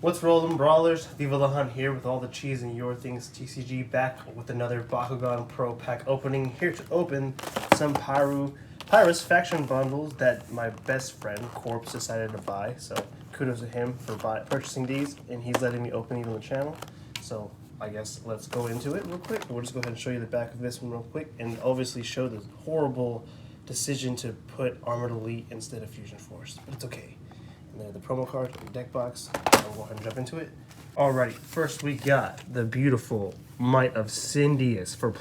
What's Rollin, Brawlers? Viva the Hunt here with all the cheese and your things TCG, back with another Bakugan Pro Pack opening. Here to open some Pyrus Faction Bundles that my best friend Corpse decided to buy. So kudos to him for purchasing these, and he's letting me open these on the channel. So I guess let's go into it real quick. We'll just go ahead and show you the back of this one real quick, and obviously show the horrible decision to put Armored Elite instead of Fusion Force, but it's okay. And then the promo card, the deck box. I'll go ahead and jump into it. Alrighty, first we got the beautiful Might of Cindius for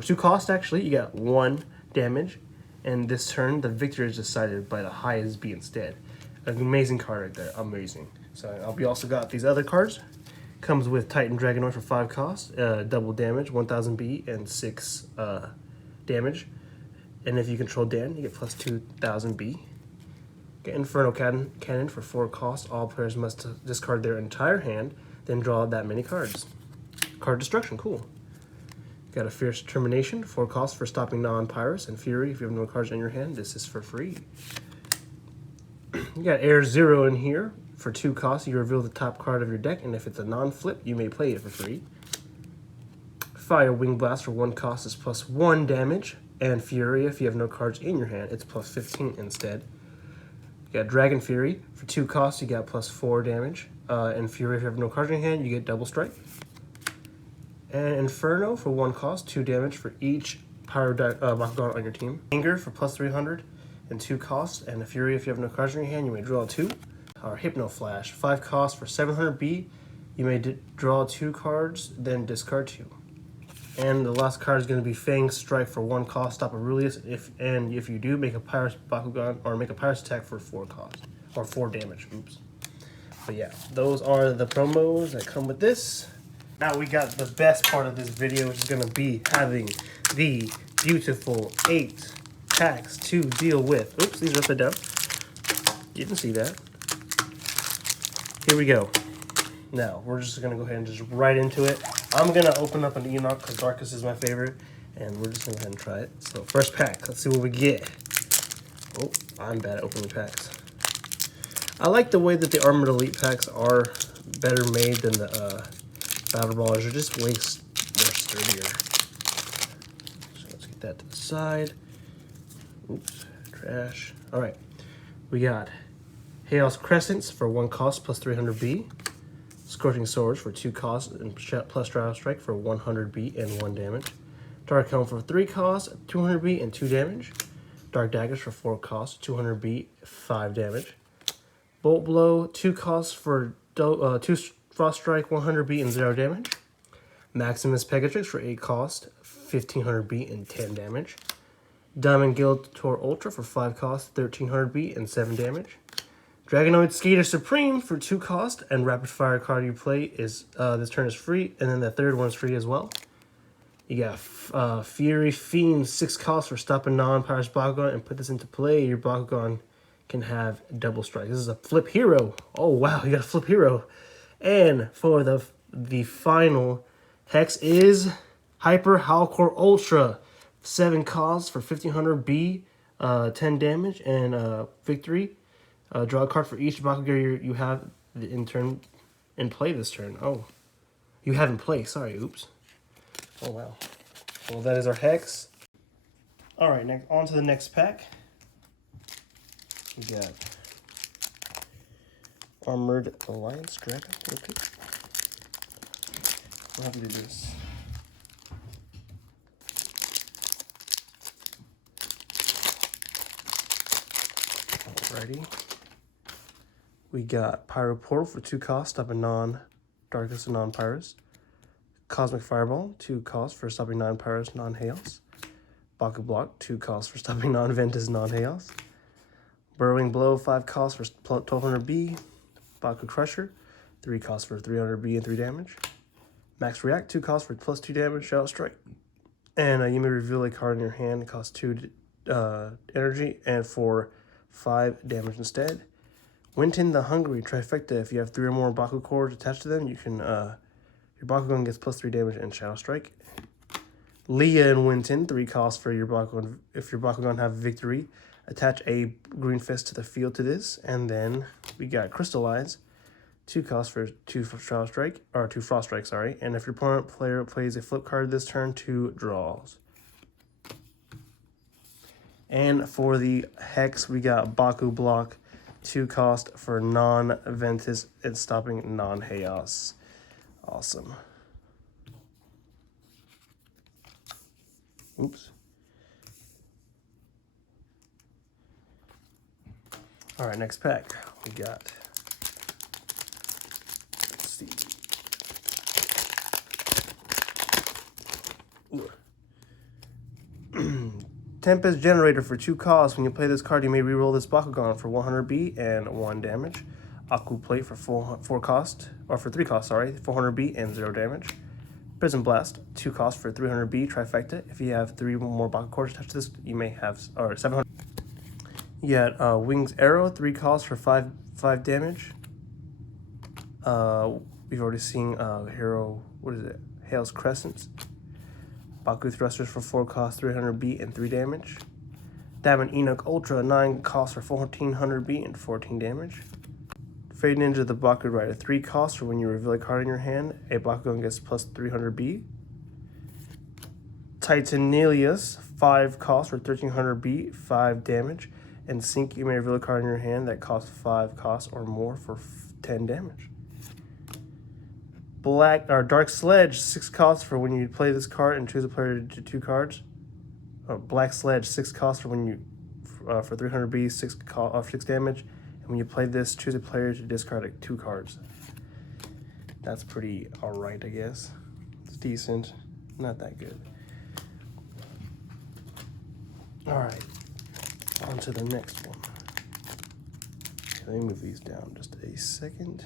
2 cost. Actually, you got 1 damage, and this turn the victor is decided by the highest B instead. An amazing card right there, amazing. So we also got these other cards. Comes with Titan Dragonoid for 5 cost, double damage, 1000 B and 6 damage. And if you control Dan, you get plus 2000 B. Get Inferno Cannon for 4 cost. All players must discard their entire hand, then draw that many cards. Card Destruction, cool. Got a Fierce Determination, 4 cost for stopping non-Pyrus, and Fury. If you have no cards in your hand, this is for free. You got Air Zero in here. For 2 costs, you reveal the top card of your deck, and if it's a non-flip, you may play it for free. Fire Wing Blast for 1 cost is plus 1 damage, and Fury, if you have no cards in your hand, it's plus 15 instead. You got Dragon Fury. For 2 costs, you got plus 4 damage, and Fury, if you have no cards in your hand, you get double strike. And Inferno for 1 cost, 2 damage for each Bakugan on your team. Anger for plus 300 and 2 costs, and Fury, if you have no cards in your hand, you may draw 2. Our Hypno Flash, 5 costs for 700 B. You may draw 2 cards, then discard 2. And the last card is going to be Fang Strike for 1 cost. Stop Aurelius. If you do, make a Pyrus Bakugan or make a Pyrus attack for 4 cost or 4 damage. Oops. But yeah, those are the promos that come with this. Now we got the best part of this video, which is going to be having the beautiful 8 packs to deal with. Oops, these are upside down. You didn't see that. Here we go. Now, we're just going to go ahead and just right into it. I'm going to open up an Enoch because Darkus is my favorite, and we're just going to go ahead and try it. So, first pack. Let's see what we get. Oh, I'm bad at opening packs. I like the way that the Armored Elite packs are better made than the Battle Brawlers. They're just way more sturdier. So, let's get that to the side. Oops, trash. All right. We got Chaos Crescents for 1 cost plus 300 B. Scorching Swords for 2 costs and plus Shadow Strike for 100 B and 1 damage. Dark Helm for 3 costs, 200 B and 2 damage. Dark Daggers for 4 costs, 200 B, 5 damage. Bolt Blow, 2 costs for 2 Frost Strike, 100 B and 0 damage. Maximus Pegatrix for 8 costs, 1500 B and 10 damage. Diamond Guild Tour Ultra for 5 costs, 1300 B and 7 damage. Dragonoid Skater Supreme for 2 cost, and rapid fire card you play is this turn is free, and then the third one is free as well. You got Fury Fiend, 6 cost for stopping non-Pyrus Bakugan, and put this into play. Your Bakugan can have double strike. This is a flip hero. Oh wow, you got a flip hero. And for the final hex is Hyper Halcor Ultra, 7 cost for 1500 B, 10 damage, and victory. Draw a card for each Bakugan you have in play this turn. Oh, you have in play. Sorry, oops. Oh, wow. Well, that is our hex. All right, next on to the next pack. We got Armored Alliance Dragon. Okay. We'll have to do this. Alrighty. We got Pyro Portal for 2 costs, stopping non-Darkus and non-Pyrus. Cosmic Fireball, 2 costs for stopping non-Pyrus, non-Hails. Baku Block, 2 costs for stopping non-Ventus, non-Hails. Burrowing Blow, 5 costs for 1200 B. Baku Crusher, 3 costs for 300 B and 3 damage. Max React, 2 costs for plus 2 damage, Shadow Strike. And you may reveal a card in your hand, it costs 2 energy, and for 5 damage instead. Winton the Hungry Trifecta. If you have 3 or more Baku cores attached to them, you can your Bakugan gets plus 3 damage and Shadow Strike. Leah and Winton, 3 costs for your Bakugan. If your Bakugan have victory, attach a green fist to the field to this. And then we got Crystallize, 2 cost for 2 Frost Strike, sorry. And if your opponent player plays a flip card this turn, 2 draws. And for the Hex, we got Baku Block, 2 cost for non-Ventus and stopping non-Chaos. Awesome. Oops. All right, next pack. We got, let's see. Tempest Generator for 2 costs. When you play this card, you may reroll this Bakugan for 100B and 1 damage. Aku Plate for 4 cost, or for 3 costs, sorry, 400B and 0 damage. Prison Blast, 2 costs for 300B trifecta. If you have 3 more Baku cores attached to this, you may have, or 700. You got Wings Arrow, 3 costs for 5 damage. We've already seen Hero, what is it? Hail's Crescents. Baku Thrusters for 4 costs, 300B and 3 damage. Diamond Enoch Ultra, 9 costs for 1400B and 14 damage. Fade Ninja the Baku Rider, 3 costs for when you reveal a card in your hand, a Bakugan gets plus 300B. Titanilius, 5 costs for 1300B, 5 damage. And Sync, you may reveal a card in your hand that costs 5 costs or more for 10 damage. Dark Sledge, 6 costs for when you play this card and choose a player to 2 cards. Black Sledge, 6 costs for when you for 300B, 6 damage. And when you play this, choose a player to discard 2 cards. That's pretty alright, I guess. It's decent, not that good. Alright, on to the next one. Okay, let me move these down just a second.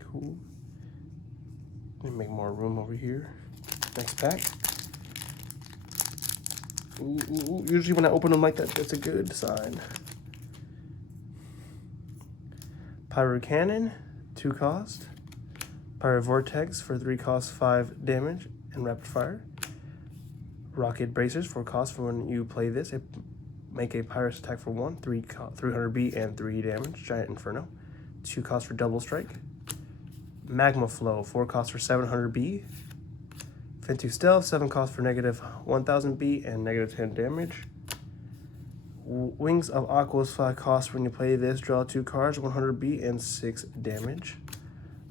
Cool. Let me make more room over here. Next pack. Ooh, usually when I open them like that, that's a good sign. Pyro Cannon, 2 cost. Pyro Vortex for 3 cost, 5 damage and rapid fire. Rocket Bracers, 4 cost for when you play this. Make a Pyrus attack for 1, 300B and 3 damage. Giant Inferno, 2 cost for double strike. Magma Flow, 4 costs for 700B. Fintu Stealth, 7 costs for negative 1000B and negative 10 damage. Wings of Aqua's 5 costs when you play this. Draw 2 cards, 100B and 6 damage.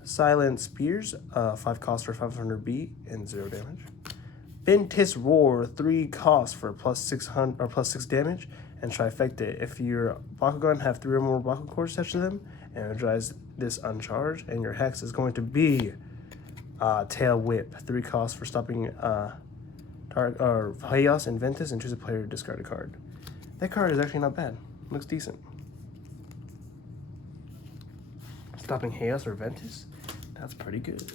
Silent Spears, 5 costs for 500B and 0 damage. Ventus Roar, 3 costs for plus 600 or plus 6 damage and trifecta. If your Bakugan have 3 or more Baku cores attached to them, energize this uncharged, and your Hex is going to be Tail Whip, 3 costs for stopping Chaos and Ventus, and choose a player to discard a card. That card is actually not bad. Looks decent. Stopping Chaos or Ventus, that's pretty good.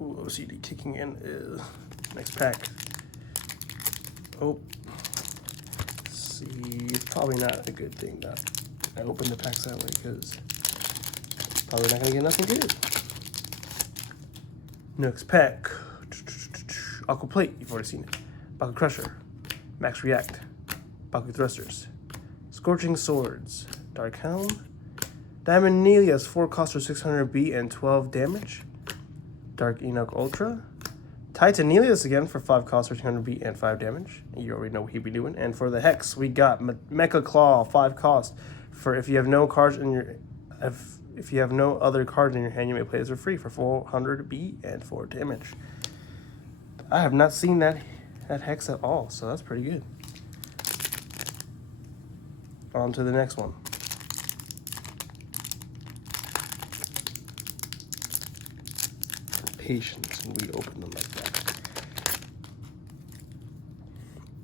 Ooh, OCD kicking in is next pack. Oh, let's see, it's probably not a good thing that I opened the packs that way because probably not gonna get nothing good. Next pack. Aqua Plate, you've already seen it. Baku Crusher, Max React, Baku Thrusters, Scorching Swords, Dark Helm, Diamond Nelius, 4 costs for 600B and 12 damage. Dark Enoch Ultra, Titanilius again for 5 costs for 200B and 5 damage. You already know what he'd be doing. And for the Hex, we got Mecha Claw, 5 costs for if you have no cards in your if you have no other cards in your hand, you may play this for free for 400B and 4 damage. I have not seen that Hex at all, so that's pretty good. On to the next one. Patience, and we open them like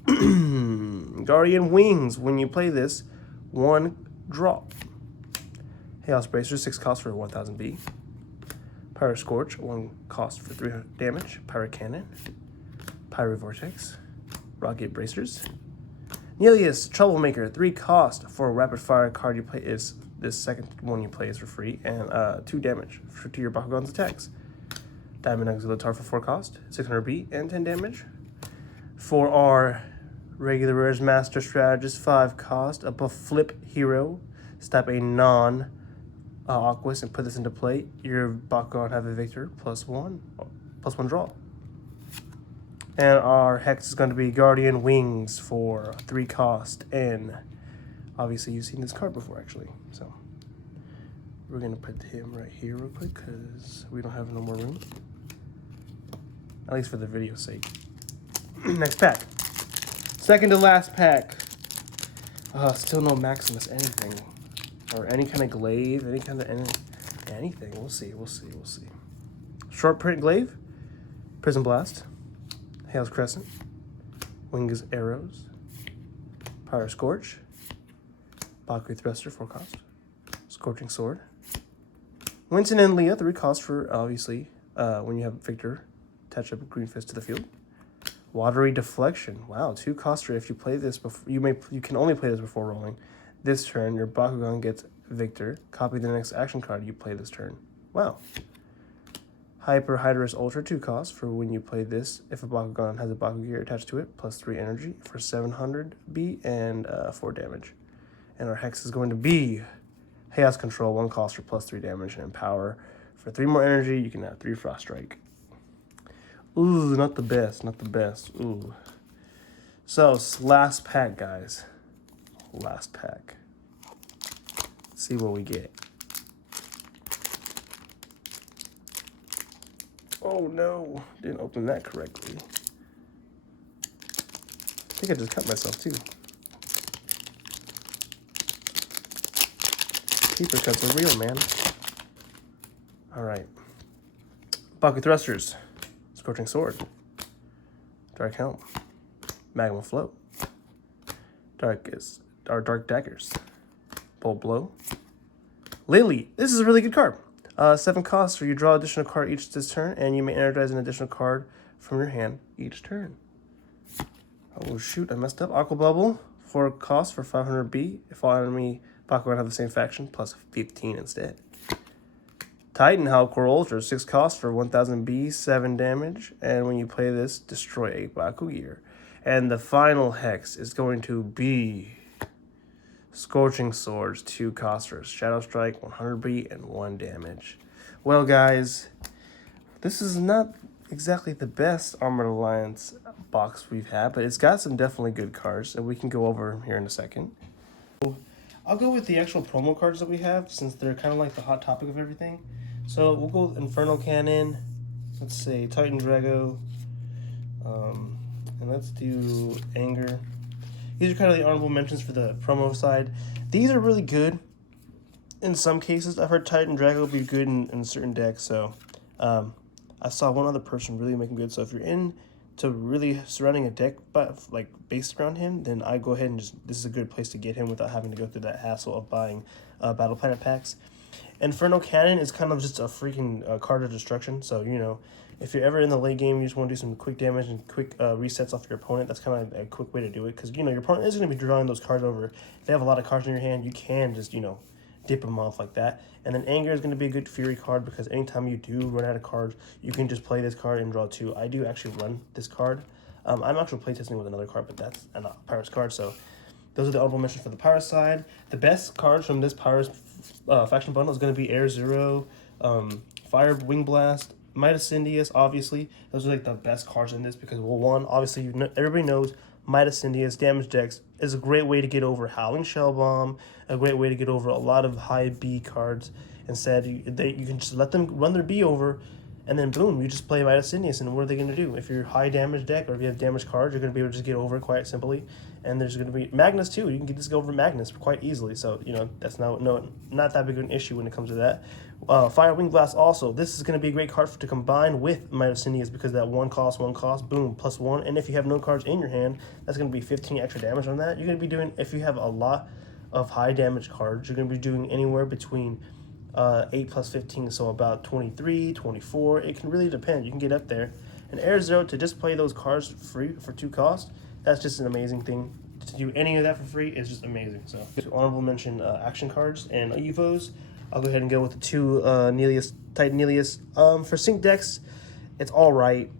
that. Guardian Wings, when you play this, 1 drop. Chaos Bracer, 6 costs for 1000B. Pyro Scorch, 1 cost for 300 damage. Pyro Cannon, Pyro Vortex, Rocket Bracers. Nelius, Troublemaker, 3 cost for a rapid fire card you play is this second one you play is for free, and 2 damage to your Bakugan's attacks. Diamond Auxiliatar for 4 cost, 600B and 10 damage. For our Regular rares, Master Strategist, 5 cost. A buff flip hero. Stop a non Aquas and put this into play. Your Bakugan have a victor, +1 draw. And our Hex is going to be Guardian Wings for 3 cost. And obviously you've seen this card before actually. So we're going to put him right here real quick because we don't have no more room. At least for the video's sake. Next pack. Second to last pack. Still no Maximus anything. Or any kind of glaive, any kind of anything. We'll see. Short print glaive. Prism Blast. Hail's Crescent. Wings Arrows. Pyrus Scorch. Baku Thruster, 4 cost. Scorching Sword. Winston and Leah, 3 cost for obviously when you have Victor attach up a Green Fist to the field. Watery Deflection. Wow, 2 cost for if you play this before you can only play this before rolling. This turn, your Bakugan gets Victor. Copy the next action card you play this turn. Wow. Hyper Hydrus Ultra, 2 cost for when you play this. If a Bakugan has a Baku Gear attached to it, +3 energy for 700 B and 4 damage. And our Hex is going to be Chaos Control, 1 cost for +3 damage and power. For 3 more energy, you can have 3 Frost Strike. Ooh, not the best. Ooh. So, last pack, guys. Last pack. Let's see what we get. Oh no, didn't open that correctly. I think I just cut myself too. Paper cuts are real, man. Alright. Baku Thrusters. Scorching Sword. Dark Helm. Magma Float. Dark Daggers. Bold Blow. Lily. This is a really good card. 7 costs for you draw additional card each this turn, and you may energize an additional card from your hand each turn. Oh shoot, I messed up. Aqua Bubble, 4 costs for 500 B. If all enemy Bakugan have the same faction, +15 instead. Titan Halcor Ultra, 6 costs for 1000 B, 7 damage, and when you play this, destroy a Baku Gear. And the final Hex is going to be Scorching Swords, 2 costers, Shadow Strike, 100 B, and 1 damage. Well, guys, this is not exactly the best Armored Alliance box we've had, but it's got some definitely good cards, and we can go over here in a second. I'll go with the actual promo cards that we have, since they're kind of like the hot topic of everything. So we'll go Inferno Cannon, let's say Titan Drago, and let's do Anger. These are kind of the honorable mentions for the promo side. These are really good in some cases. I've heard Titan Drago be good in certain decks, so I saw one other person really make him good. So if you're into really surrounding a deck but like based around him, then I go ahead and this is a good place to get him without having to go through that hassle of buying Battle Planet packs. Inferno Cannon is kind of just a freaking card of destruction, so you know, if you're ever in the late game, you just want to do some quick damage and quick resets off your opponent, that's kind of a quick way to do it, because, you know, your opponent is going to be drawing those cards over. If they have a lot of cards in your hand, you can just, you know, dip them off like that. And then Anger is going to be a good Fury card, because anytime you do run out of cards, you can just play this card and draw 2. I do actually run this card. I'm actually playtesting with another card, but that's a Pyrus card, so those are the honorable mentions for the Pyrus side. The best cards from this Pyrus Faction Bundle is going to be Air Zero, Fire Wing Blast, Midas Indius, obviously. Those are like the best cards in this because, well, one, obviously, everybody knows Midas Indius, Damage Dex is a great way to get over Howling Shell Bomb, a great way to get over a lot of high B cards. Instead, you can just let them run their B over, and then boom, you just play Midas Indius, and what are they going to do? If you're high damage deck or if you have damage cards, you're going to be able to just get over it quite simply. And there's going to be Magnus too. You can get this over Magnus quite easily. So, you know, that's not that big of an issue when it comes to that. Fire Wing Blast also. This is going to be a great card to combine with Midas Indius because that one cost, boom, +1. And if you have no cards in your hand, that's going to be 15 extra damage on that. You're going to be doing, if you have a lot of high damage cards, you're going to be doing anywhere between 8 + 15, so about 23, 24. It can really depend. You can get up there. And Air Zero, to just play those cards free for 2 costs, that's just an amazing thing. To do any of that for free is just amazing. So, honorable mention action cards and Evos. I'll go ahead and go with the 2 Titan Neleus. For sync decks, it's all right.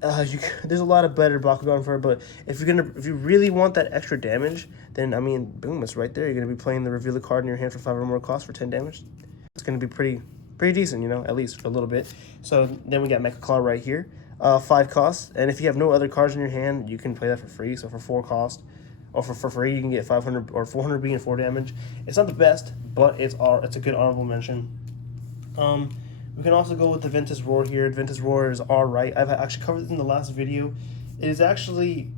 there's a lot of better Bakugan for it, but if you really want that extra damage, then I mean, boom, it's right there. You're gonna be playing the reveal a card in your hand for 5 or more cost for 10 damage. It's gonna be pretty decent, you know, at least for a little bit. So then we got Mecha Claw right here, 5 costs, and if you have no other cards in your hand, you can play that for free. So for 4 cost, or for free, you can get 500 or 400 being 4 damage. It's not the best, but it's a good honorable mention. We can also go with the Ventus Roar here. Ventus Roar is alright. I've actually covered this in the last video. It is actually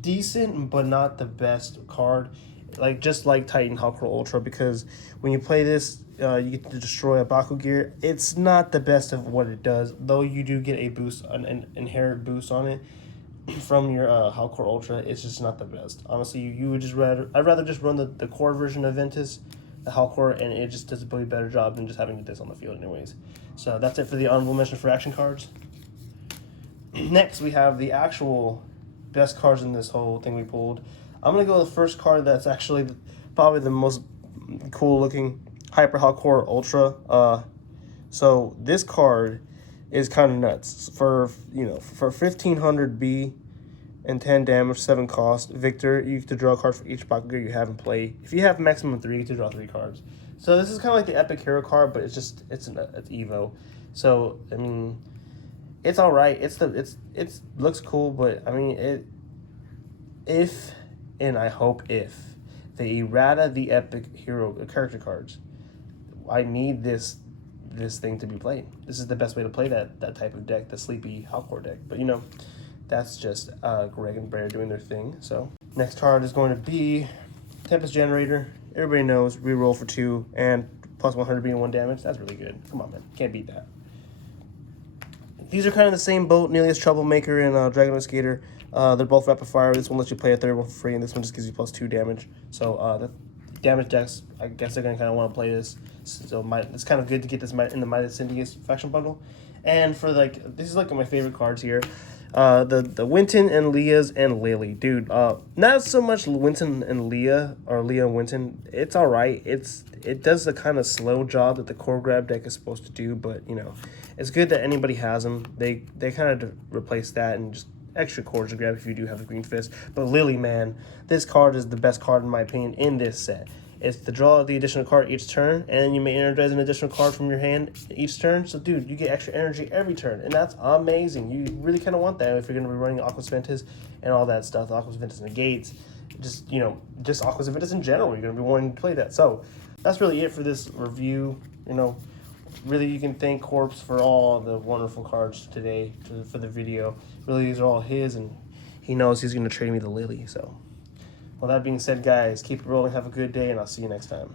decent, but not the best card. Like just like Titan Hardcore Ultra, because when you play this, you get to destroy a Baku Gear. It's not the best of what it does, though you do get a boost, an inherent boost on it from your Hardcore Ultra. It's just not the best. Honestly, you would just I'd rather just run the core version of Ventus, the Hardcore, and it just does a way better job than just having this on the field anyways. So that's it for the honorable mention for action cards. Next, we have the actual best cards in this whole thing we pulled. I'm going to go with the first card that's actually probably the most cool looking, Hyper Hardcore Ultra. So this card is kind of nuts. For 1500 B and 10 damage, 7 cost, Victor, you get to draw a card for each Bakugan you have in play. If you have maximum 3, you get to draw 3 cards. So this is kind of like the Epic Hero card, but it's Evo. So I mean, it's all right. It looks cool, but I mean I hope they errata the Epic Hero character cards, I need this thing to be played. This is the best way to play that type of deck, the sleepy hardcore deck. But you know, that's just Greg and Bear doing their thing. So next card is going to be Tempest Generator. Everybody knows reroll for 2 and plus 100 being 1 damage. That's really good. Come on, man, can't beat that. These are kind of the same boat, nearly as Troublemaker and Dragon Skater. They're both rapid fire. This one lets you play a third one for free, and this one just gives you plus 2 damage. So the damage decks, I guess they're gonna kind of want to play this. So it's kind of good to get this in the Midas Syndius faction bundle. And for this is like my favorite cards here. The Winton and Leah's and Lily, dude. Not so much Winton and Leah or Leah and Winton. It's all right. It does the kind of slow job that the core grab deck is supposed to do, but you know, it's good that anybody has them. They kind of replace that and just extra cores to grab if you do have a green fist. But Lily, man, this card is the best card in my opinion in this set. It's to draw the additional card each turn, and you may energize an additional card from your hand each turn. So, dude, you get extra energy every turn, and that's amazing. You really kind of want that if you're going to be running Aquas Ventus and all that stuff. The Aquas Ventus negates, just Aquas Ventus in general. You're going to be wanting to play that. So, that's really it for this review. You know, really, you can thank Corpse for all the wonderful cards today for the video. Really, these are all his, and he knows he's going to trade me the Lily. So, well, that being said, guys, keep it rolling. Have a good day, and I'll see you next time.